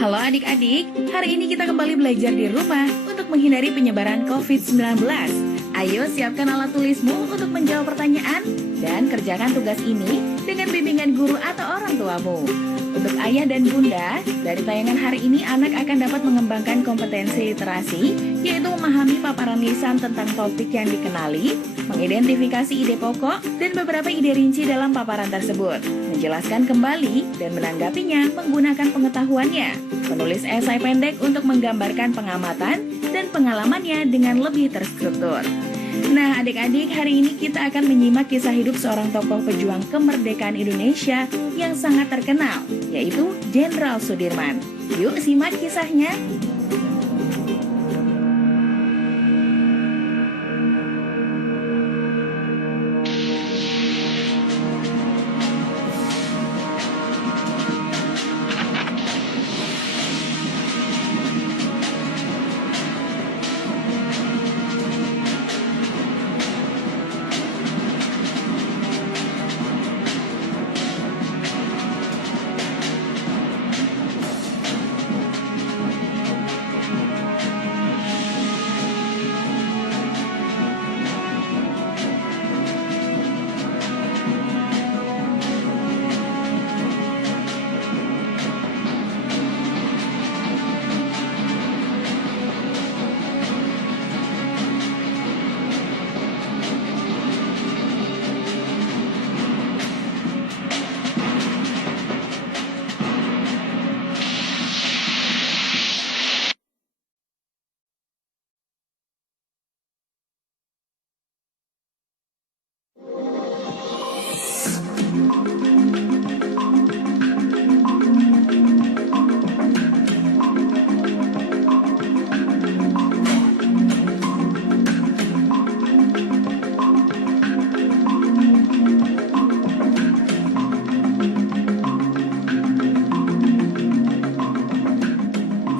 Halo adik-adik, hari ini kita kembali belajar di rumah untuk menghindari penyebaran COVID-19. Ayo siapkan alat tulismu untuk menjawab pertanyaan dan kerjakan tugas ini dengan bimbingan guru atau orang tuamu. Untuk ayah dan bunda, dari tayangan hari ini anak akan dapat mengembangkan kompetensi literasi, yaitu memahami paparan lisan tentang topik yang dikenali, mengidentifikasi ide pokok, dan beberapa ide rinci dalam paparan tersebut, menjelaskan kembali dan menanggapinya menggunakan pengetahuannya, menulis esai pendek untuk menggambarkan pengamatan dan pengalamannya dengan lebih terstruktur. Nah, adik-adik, hari ini kita akan menyimak kisah hidup seorang tokoh pejuang kemerdekaan Indonesia yang sangat terkenal, yaitu Jenderal Sudirman. Yuk simak kisahnya.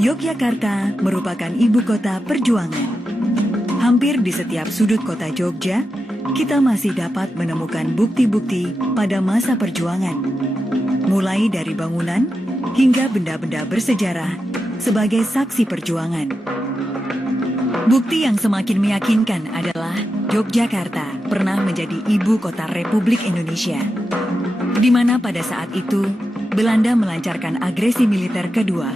Yogyakarta merupakan ibu kota perjuangan. Hampir di setiap sudut kota Jogja, kita masih dapat menemukan bukti-bukti pada masa perjuangan. Mulai dari bangunan hingga benda-benda bersejarah sebagai saksi perjuangan. Bukti yang semakin meyakinkan adalah Yogyakarta pernah menjadi ibu kota Republik Indonesia, di mana pada saat itu Belanda melancarkan agresi militer kedua,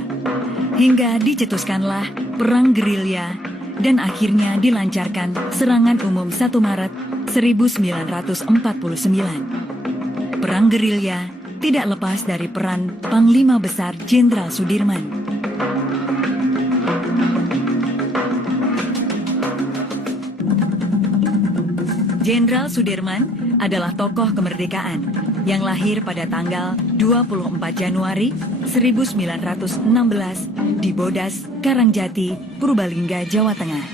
hingga dicetuskanlah Perang Gerilya dan akhirnya dilancarkan serangan umum 1 Maret 1949. Perang Gerilya tidak lepas dari peran Panglima Besar Jenderal Sudirman. Jenderal Sudirman adalah tokoh kemerdekaan yang lahir pada tanggal 24 Januari 1916 di Bodas, Karangjati, Purbalingga, Jawa Tengah.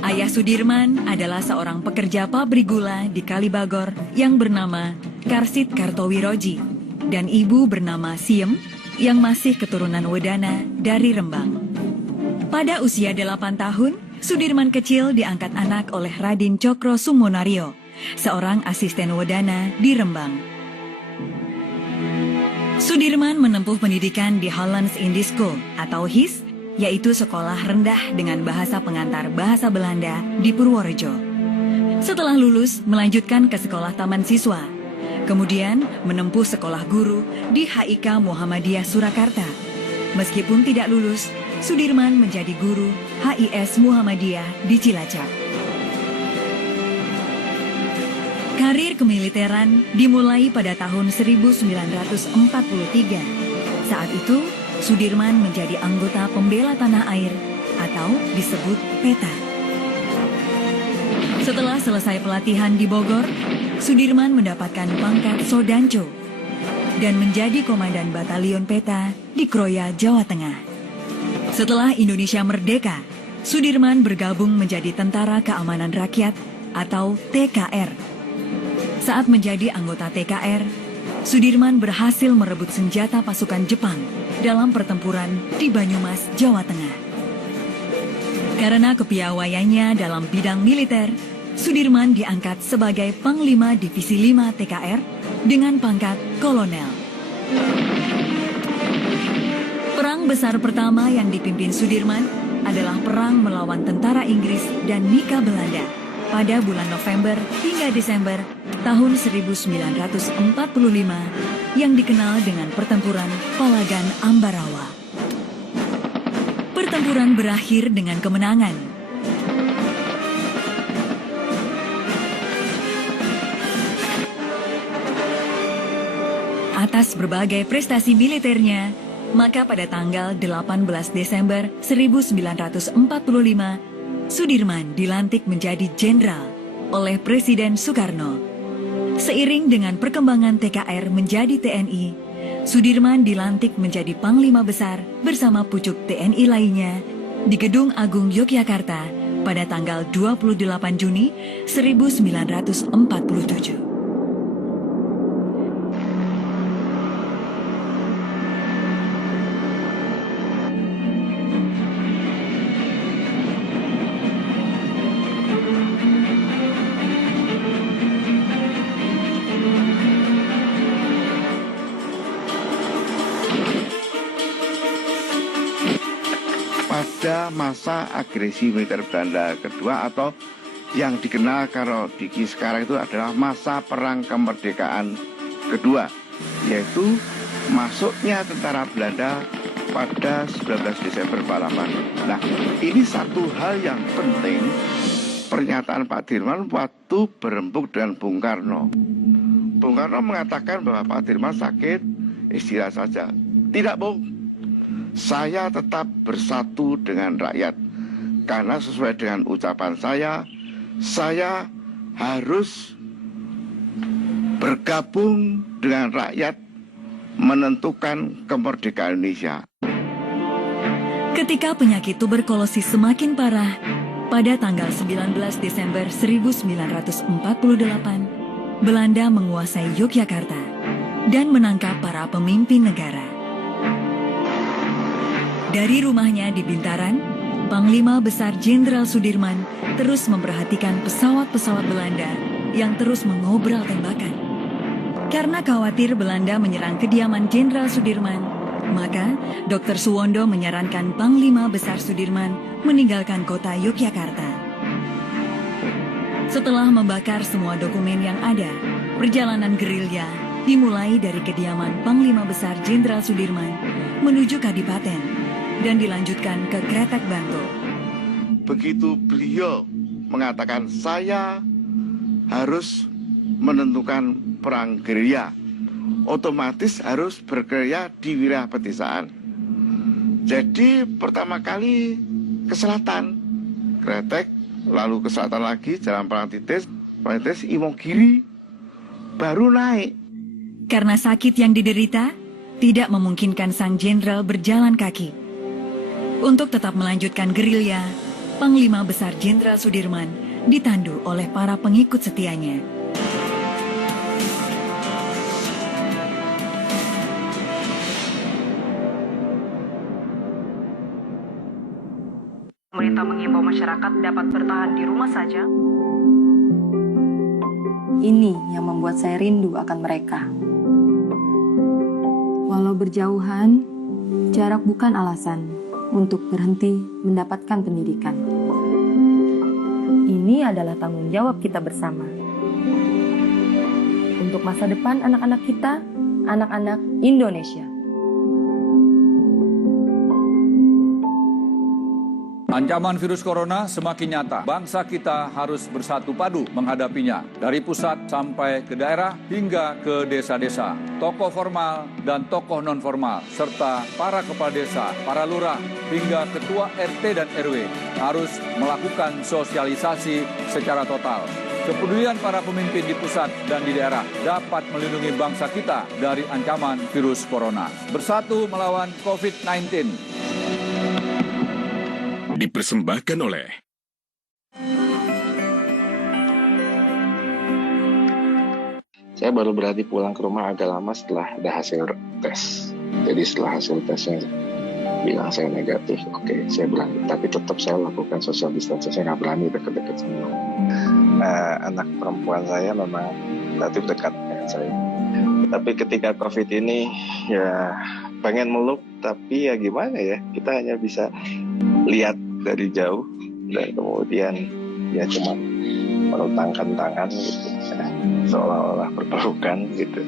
Ayah Sudirman adalah seorang pekerja pabrik gula di Kalibagor yang bernama Karsit Kartowiroji dan ibu bernama Siem yang masih keturunan Wedana dari Rembang. Pada usia 8 tahun, Sudirman kecil diangkat anak oleh Raden Cokro Sumonario, seorang asisten Wedana di Rembang. Sudirman menempuh pendidikan di Hollands Indie School atau HIS, yaitu sekolah rendah dengan bahasa pengantar bahasa Belanda di Purworejo. Setelah lulus, melanjutkan ke sekolah taman siswa, kemudian menempuh sekolah guru di HIK Muhammadiyah Surakarta. Meskipun tidak lulus, Sudirman menjadi guru HIS Muhammadiyah di Cilacap. Karir kemiliteran dimulai pada tahun 1943. Saat itu, Sudirman menjadi anggota pembela tanah air atau disebut PETA. Setelah selesai pelatihan di Bogor, Sudirman mendapatkan pangkat Sodanco dan menjadi komandan batalion PETA di Kroya, Jawa Tengah. Setelah Indonesia merdeka, Sudirman bergabung menjadi Tentara Keamanan Rakyat atau TKR. Saat menjadi anggota TKR, Sudirman berhasil merebut senjata pasukan Jepang dalam pertempuran di Banyumas, Jawa Tengah. Karena kepiawaiannya dalam bidang militer, Sudirman diangkat sebagai Panglima Divisi 5 TKR dengan pangkat kolonel. Perang Perang besar pertama yang dipimpin Sudirman adalah perang melawan tentara Inggris dan Nika Belanda pada bulan November hingga Desember tahun 1945 yang dikenal dengan Pertempuran Palagan Ambarawa. Pertempuran berakhir dengan kemenangan. Atas berbagai prestasi militernya, maka pada tanggal 18 Desember 1945, Sudirman dilantik menjadi jenderal oleh Presiden Soekarno. Seiring dengan perkembangan TKR menjadi TNI, Sudirman dilantik menjadi Panglima Besar bersama pucuk TNI lainnya di Gedung Agung Yogyakarta pada tanggal 28 Juni 1947. Pada masa agresi militer Belanda kedua atau yang dikenal kalau di sekarang itu adalah masa perang kemerdekaan kedua, yaitu masuknya tentara Belanda pada 19 Desember 48. Nah, ini satu hal yang penting pernyataan Pak Dirman waktu berembuk dengan Bung Karno. Bung Karno mengatakan bahwa Pak Dirman sakit, istirahat saja. Tidak, Bung. Saya tetap bersatu dengan rakyat, karena sesuai dengan ucapan saya harus bergabung dengan rakyat menentukan kemerdekaan Indonesia. Ketika penyakit tuberkulosis semakin parah, pada tanggal 19 Desember 1948, Belanda menguasai Yogyakarta dan menangkap para pemimpin negara. Dari rumahnya di Bintaran, Panglima Besar Jenderal Sudirman terus memperhatikan pesawat-pesawat Belanda yang terus mengobrol tembakan. Karena khawatir Belanda menyerang kediaman Jenderal Sudirman, maka Dr. Suwondo menyarankan Panglima Besar Sudirman meninggalkan kota Yogyakarta. Setelah membakar semua dokumen yang ada, perjalanan gerilya dimulai dari kediaman Panglima Besar Jenderal Sudirman menuju Kadipaten dan dilanjutkan ke Kretek Bantul. Begitu beliau mengatakan saya harus menentukan perang gerilya, otomatis harus bergerilya di wilayah pedesaan. Jadi pertama kali ke selatan, Kretek, lalu ke selatan lagi Jalan Parangtritis, Imogiri, baru naik. Karena sakit yang diderita, tidak memungkinkan sang jenderal berjalan kaki. Untuk tetap melanjutkan gerilya, Panglima Besar Jenderal Sudirman ditandu oleh para pengikut setianya. Pemerintah mengimbau masyarakat dapat bertahan di rumah saja. Ini yang membuat saya rindu akan mereka. Walau berjauhan, jarak bukan alasan untuk berhenti mendapatkan pendidikan. Ini adalah tanggung jawab kita bersama. Untuk masa depan anak-anak kita, anak-anak Indonesia. Ancaman virus corona semakin nyata. Bangsa kita harus bersatu padu menghadapinya. Dari pusat sampai ke daerah hingga ke desa-desa. Tokoh formal dan tokoh non-formal, serta para kepala desa, para lurah, hingga ketua RT dan RW harus melakukan sosialisasi secara total. Kepedulian para pemimpin di pusat dan di daerah dapat melindungi bangsa kita dari ancaman virus corona. Bersatu melawan COVID-19. Dipersembahkan oleh saya baru berani pulang ke rumah agak lama setelah ada hasil tes. Jadi setelah hasil tesnya bilang saya negatif, oke, saya berani. Tapi tetap saya lakukan social distancing, saya nggak berani dekat-dekat semua. Anak perempuan saya memang relatif dekat dengan saya. Tapi ketika COVID ini, ya pengen meluk, tapi ya gimana ya, kita hanya bisa lihat dari jauh dan kemudian ya cuma merutangkan tangan gitu, seolah-olah berpelukan gitu.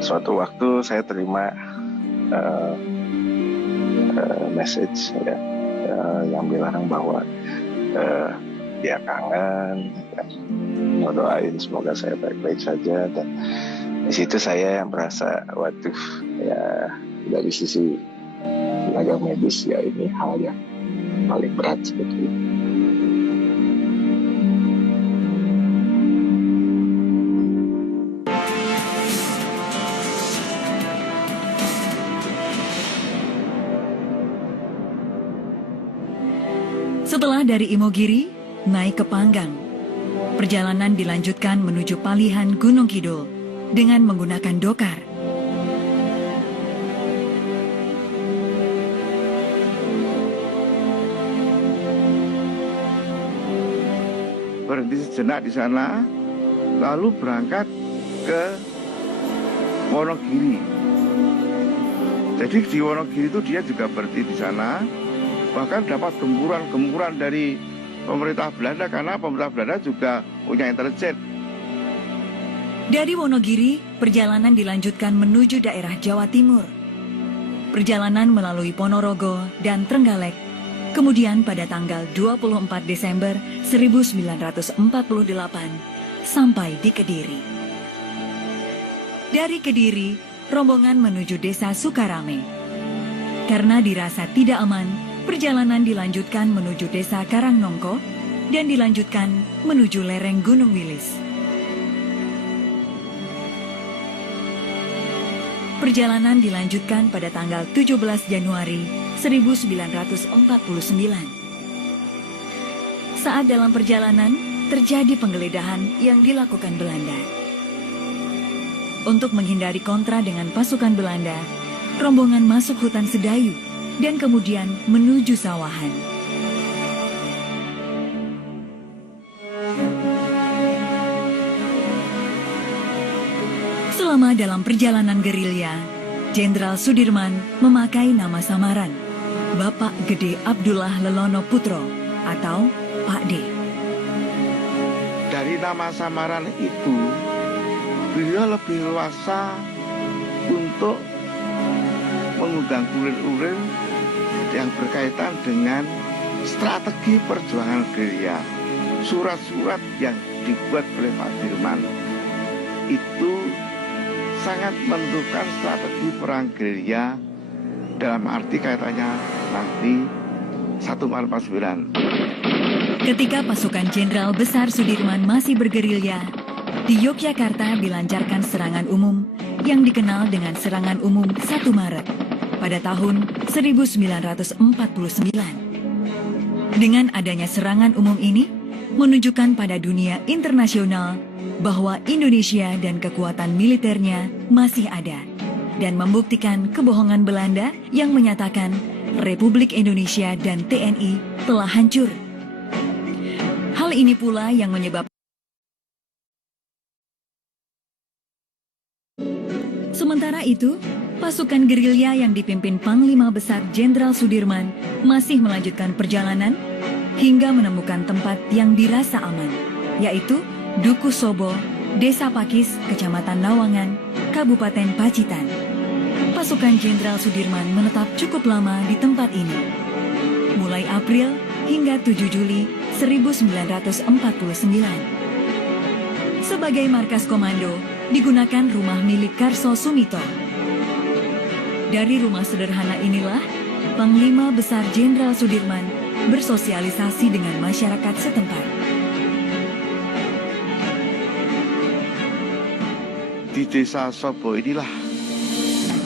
Suatu waktu saya terima message ya, yang bilang bahwa dia kangen, ya, ngedoain semoga saya baik-baik saja, dan di situ saya yang merasa waduh ya, dari sisi tenaga medis ya ini hal yang paling berat sebetulnya. Setelah dari Imogiri, naik ke Panggang. Perjalanan dilanjutkan menuju Palihan Gunung Kidul dengan menggunakan dokar. Berhenti sejenak di sana, lalu berangkat ke Wonogiri. Jadi di Wonogiri itu dia juga berhenti di sana, bahkan dapat gempuran-gempuran dari pemerintah Belanda karena pemerintah Belanda juga punya intelijen. Dari Wonogiri, perjalanan dilanjutkan menuju daerah Jawa Timur. Perjalanan melalui Ponorogo dan Trenggalek, kemudian pada tanggal 24 Desember 1948 sampai di Kediri. Dari Kediri, rombongan menuju desa Sukarame. Karena dirasa tidak aman, perjalanan dilanjutkan menuju desa Karangnongko dan dilanjutkan menuju lereng Gunung Wilis. Perjalanan dilanjutkan pada tanggal 17 Januari 1949. Saat dalam perjalanan, terjadi penggeledahan yang dilakukan Belanda. Untuk menghindari kontra dengan pasukan Belanda, rombongan masuk hutan Sedayu dan kemudian menuju sawahan. Selama dalam perjalanan gerilya, Jenderal Sudirman memakai nama samaran Bapak Gede Abdullah Lelono Putro atau Pak D. Dari nama samaran itu, beliau lebih leluasa untuk mengundang kurir-kurir yang berkaitan dengan strategi perjuangan gerilya. Surat-surat yang dibuat oleh Pak Dirman itu sangat menentukan strategi perang gerilya dalam arti kaitannya nanti 1 Maret 49. Ketika pasukan Jenderal Besar Sudirman masih bergerilya, di Yogyakarta dilancarkan serangan umum yang dikenal dengan Serangan Umum 1 Maret pada tahun 1949. Dengan adanya serangan umum ini, menunjukkan pada dunia internasional bahwa Indonesia dan kekuatan militernya masih ada, dan membuktikan kebohongan Belanda yang menyatakan Republik Indonesia dan TNI telah hancur. Hal ini pula yang menyebabkan sementara itu, pasukan gerilya yang dipimpin Panglima Besar Jenderal Sudirman masih melanjutkan perjalanan hingga menemukan tempat yang dirasa aman, yaitu Duku Sobo, Desa Pakis, Kecamatan Nawangan, Kabupaten Pacitan. Pasukan Jenderal Sudirman menetap cukup lama di tempat ini, mulai April hingga 7 Juli 1949. Sebagai markas komando, digunakan rumah milik Karso Sumito. Dari rumah sederhana inilah, Panglima Besar Jenderal Sudirman bersosialisasi dengan masyarakat setempat. Di desa Sobo inilah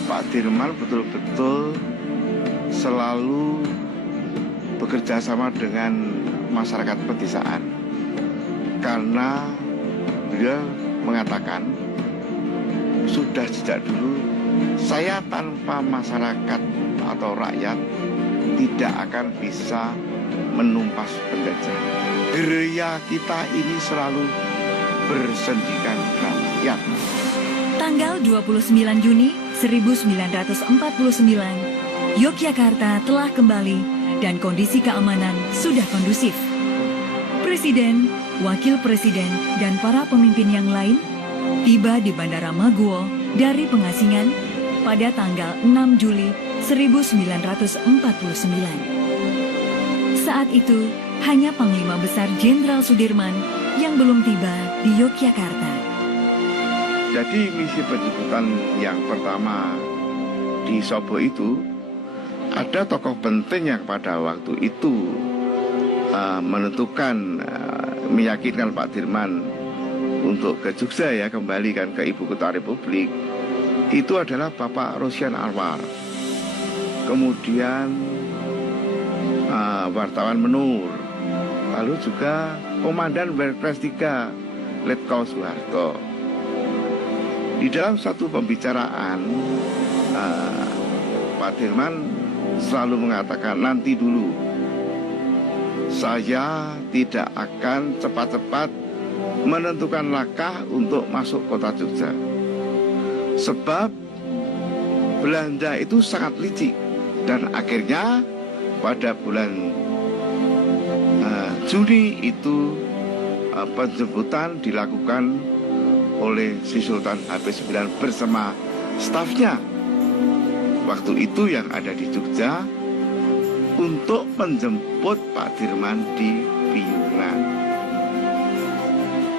Pak Dirman betul-betul selalu bekerja sama dengan masyarakat pedesaan, karena beliau mengatakan sudah sejak dulu, saya tanpa masyarakat atau rakyat tidak akan bisa menumpas penjajah. Gerilya kita ini selalu bersendikan rakyat. Tanggal 29 Juni 1949, Yogyakarta telah kembali dan kondisi keamanan sudah kondusif. Presiden, wakil presiden, dan para pemimpin yang lain tiba di Bandara Maguwo dari pengasingan pada tanggal 6 Juli 1949. Saat itu, hanya Panglima Besar Jenderal Sudirman yang belum tiba di Yogyakarta. Jadi misi penjemputan yang pertama di Sobo itu, ada tokoh penting yang pada waktu itu menentukan, meyakinkan Pak Dirman untuk ke Jogja ya, kembalikan ke ibu kota Republik. Itu adalah Bapak Rosyan Anwar. Kemudian wartawan Menur, lalu juga Komandan Werpres 3 Letkol Soeharto. Di dalam satu pembicaraan, Pak Dirman selalu mengatakan, nanti dulu, saya tidak akan cepat-cepat menentukan langkah untuk masuk kota Jogja. Sebab Belanda itu sangat licik. Dan akhirnya pada bulan Juni itu penjemputan dilakukan oleh si Sultan Habib IX bersama stafnya. Waktu itu yang ada di Jogja untuk menjemput Pak Dirman di Piungan.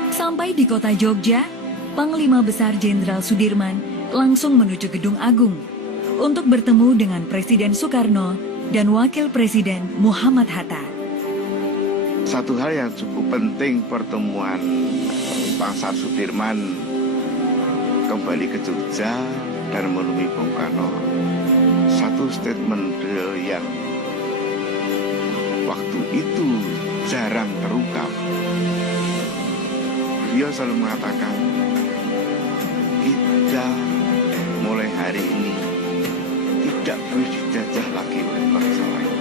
Sampai di kota Jogja, Panglima Besar Jenderal Sudirman langsung menuju Gedung Agung untuk bertemu dengan Presiden Soekarno dan Wakil Presiden Muhammad Hatta. Satu hal yang cukup penting, pertemuan Bangsa Sudirman kembali ke Jogja dan menemui Bung Karno. Satu statement beliau yang waktu itu jarang terungkap. Beliau selalu mengatakan, kita mulai hari ini tidak boleh dijajah lagi oleh bangsa lain.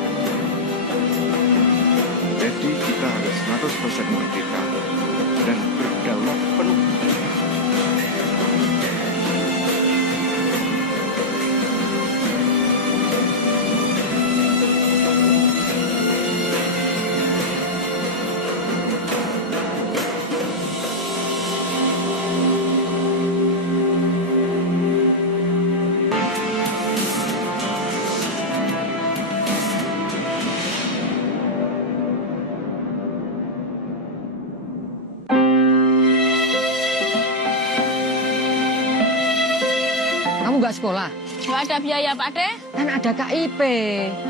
Jadi kita harus 100% merdeka dan berdaulat penuh. Kamu nggak sekolah? Nggak ada biaya, Pak De. Kan ada KIP.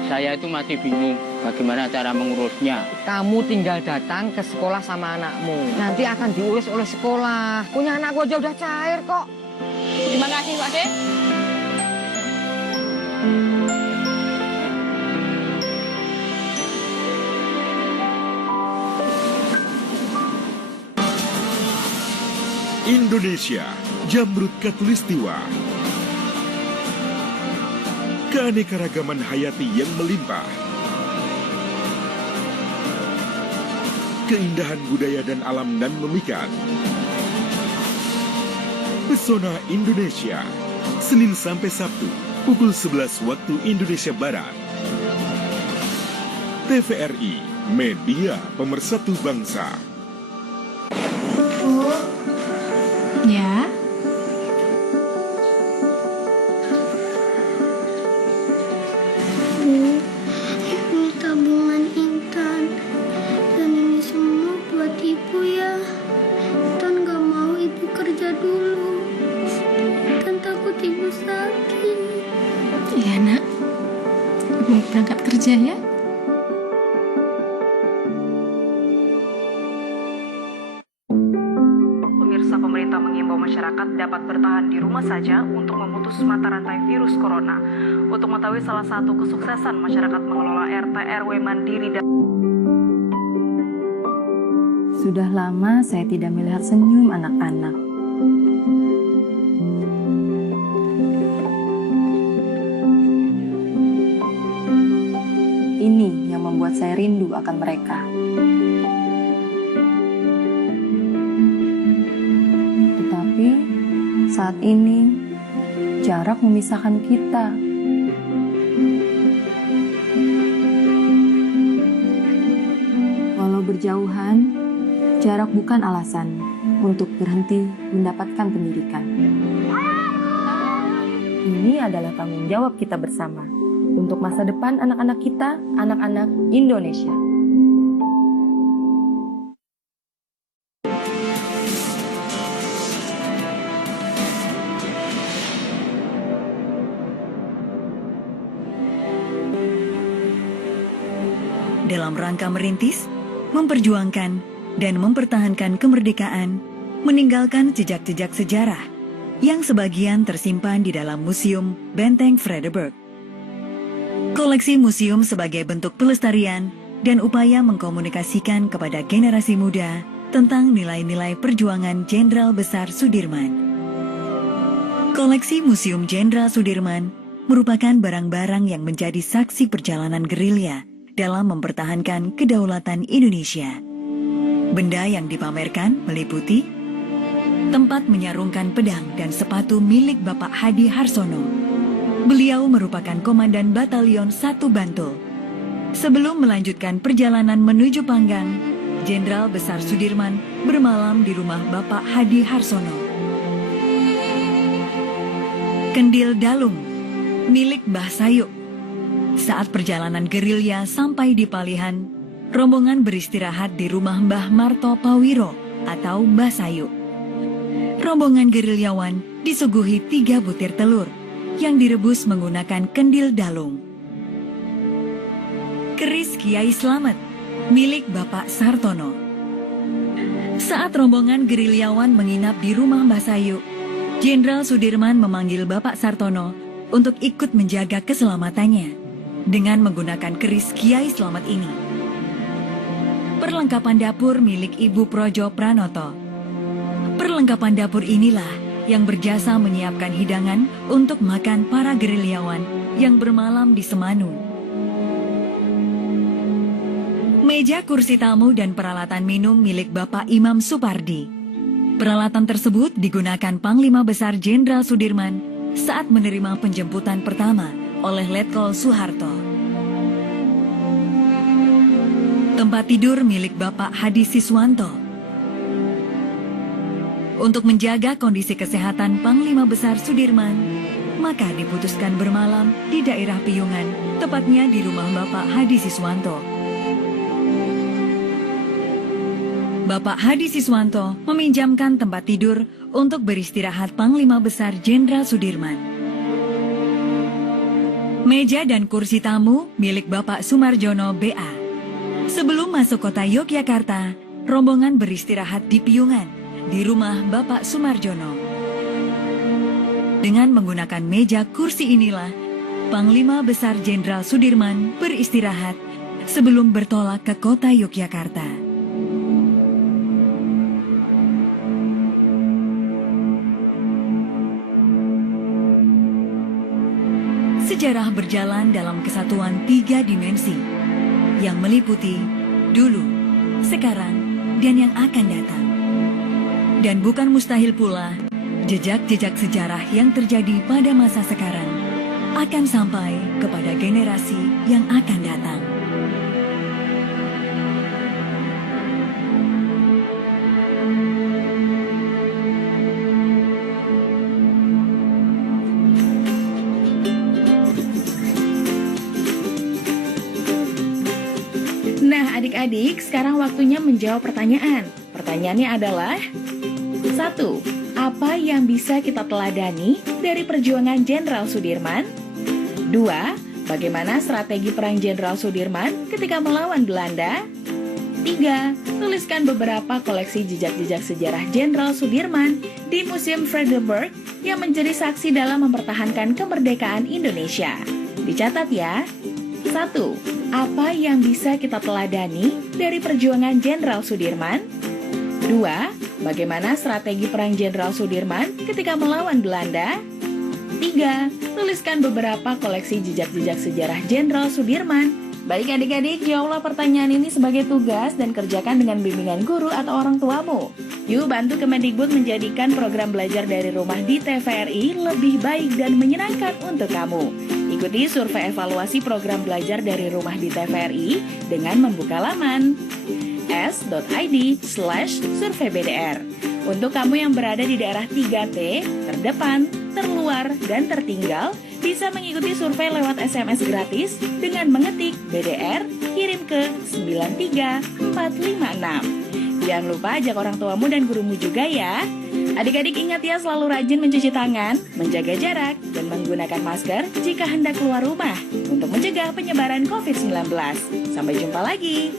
Saya itu masih bingung bagaimana cara mengurusnya. Kamu tinggal datang ke sekolah sama anakmu. Nanti akan diurus oleh sekolah. Punya anakku aja udah cair kok. Terima kasih, Pak De. Indonesia, Jamrut Khatulistiwa. Keanekaragaman hayati yang melimpah. Keindahan budaya dan alam nan memikat. Pesona Indonesia, Senin sampai Sabtu, pukul 11 waktu Indonesia Barat. TVRI, media pemersatu bangsa. Ya. Ini tabungan Intan. Dan ini semua buat ibu ya. Intan gak mau ibu kerja dulu. Intan takut ibu sakit. Iya, Nak. Ibu berangkat kerja ya. Pemirsa, pemerintah mengimbau masyarakat dapat bertahan di rumah saja untuk memutus mata rantai virus corona. Untuk mengetahui salah satu kesuksesan masyarakat mengelola RT RW mandiri dan Sudah lama saya tidak melihat senyum anak-anak. Ini yang membuat saya rindu akan mereka. Tetapi saat ini jarak memisahkan kita. Walau berjauhan, jarak bukan alasan untuk berhenti mendapatkan pendidikan. Ini adalah tanggung jawab kita bersama untuk masa depan anak-anak kita, anak-anak Indonesia. Dalam rangka merintis, memperjuangkan, dan mempertahankan kemerdekaan, meninggalkan jejak-jejak sejarah yang sebagian tersimpan di dalam Museum Benteng Vredenburg. Koleksi museum sebagai bentuk pelestarian dan upaya mengkomunikasikan kepada generasi muda tentang nilai-nilai perjuangan Jenderal Besar Sudirman. Koleksi Museum Jenderal Sudirman merupakan barang-barang yang menjadi saksi perjalanan gerilya dalam mempertahankan kedaulatan Indonesia. Benda yang dipamerkan meliputi tempat menyarungkan pedang dan sepatu milik Bapak Hadi Harsono. Beliau merupakan Komandan Batalion 1 Bantul. Sebelum melanjutkan perjalanan menuju Panggang, Jenderal Besar Sudirman bermalam di rumah Bapak Hadi Harsono. Kendil Dalung milik Mbah Sayuk. Saat perjalanan gerilya sampai di Palihan, rombongan beristirahat di rumah Mbah Marto Pawiro atau Mbah Sayuk. Rombongan gerilyawan disuguhi 3 butir telur yang direbus menggunakan kendil dalung. Keris Kiai Slamet milik Bapak Sartono. Saat rombongan gerilyawan menginap di rumah Mbah Sayuk, Jenderal Sudirman memanggil Bapak Sartono untuk ikut menjaga keselamatannya dengan menggunakan keris Kiai Slamet ini. Perlengkapan dapur milik Ibu Projo Pranoto. Perlengkapan dapur inilah yang berjasa menyiapkan hidangan untuk makan para gerilyawan yang bermalam di Semanu. Meja kursi tamu dan peralatan minum milik Bapak Imam Supardi. Peralatan tersebut digunakan Panglima Besar Jenderal Sudirman saat menerima penjemputan pertama oleh Letkol Soeharto. Tempat tidur milik Bapak Hadi Siswanto. Untuk menjaga kondisi kesehatan Panglima Besar Sudirman, maka diputuskan bermalam di daerah Piyungan, tepatnya di rumah Bapak Hadi Siswanto. Bapak Hadi Siswanto meminjamkan tempat tidur untuk beristirahat Panglima Besar Jenderal Sudirman. Meja dan kursi tamu milik Bapak Sumarjono BA. Sebelum masuk kota Yogyakarta, rombongan beristirahat di Piyungan, di rumah Bapak Sumarjono. Dengan menggunakan meja kursi inilah, Panglima Besar Jenderal Sudirman beristirahat sebelum bertolak ke kota Yogyakarta. Sejarah berjalan dalam kesatuan 3 dimensi yang meliputi dulu, sekarang, dan yang akan datang. Dan bukan mustahil pula, jejak-jejak sejarah yang terjadi pada masa sekarang akan sampai kepada generasi yang akan datang. Nah adik-adik, sekarang waktunya menjawab pertanyaan. Pertanyaannya adalah 1. Apa yang bisa kita teladani dari perjuangan Jenderal Sudirman? 2. Bagaimana strategi perang Jenderal Sudirman ketika melawan Belanda? 3. Tuliskan beberapa koleksi jejak-jejak sejarah Jenderal Sudirman di Museum Vredenburg yang menjadi saksi dalam mempertahankan kemerdekaan Indonesia. Dicatat ya. 1. Apa yang bisa kita teladani dari perjuangan Jenderal Sudirman? 2. Bagaimana strategi perang Jenderal Sudirman ketika melawan Belanda? 3. Tuliskan beberapa koleksi jejak-jejak sejarah Jenderal Sudirman Baik adik-adik, jawablah pertanyaan ini sebagai tugas dan kerjakan dengan bimbingan guru atau orang tuamu. Yuk bantu Kemendikbud menjadikan program belajar dari rumah di TVRI lebih baik dan menyenangkan untuk kamu. Ikuti survei evaluasi program belajar dari rumah di TVRI dengan membuka laman s.id/surveybdr. Untuk kamu yang berada di daerah 3T, terdepan, terluar, dan tertinggal, bisa mengikuti survei lewat SMS gratis dengan mengetik BDR, kirim ke 93456. Jangan lupa ajak orang tuamu dan gurumu juga ya. Adik-adik ingat ya, selalu rajin mencuci tangan, menjaga jarak, dan menggunakan masker jika hendak keluar rumah untuk mencegah penyebaran COVID-19. Sampai jumpa lagi.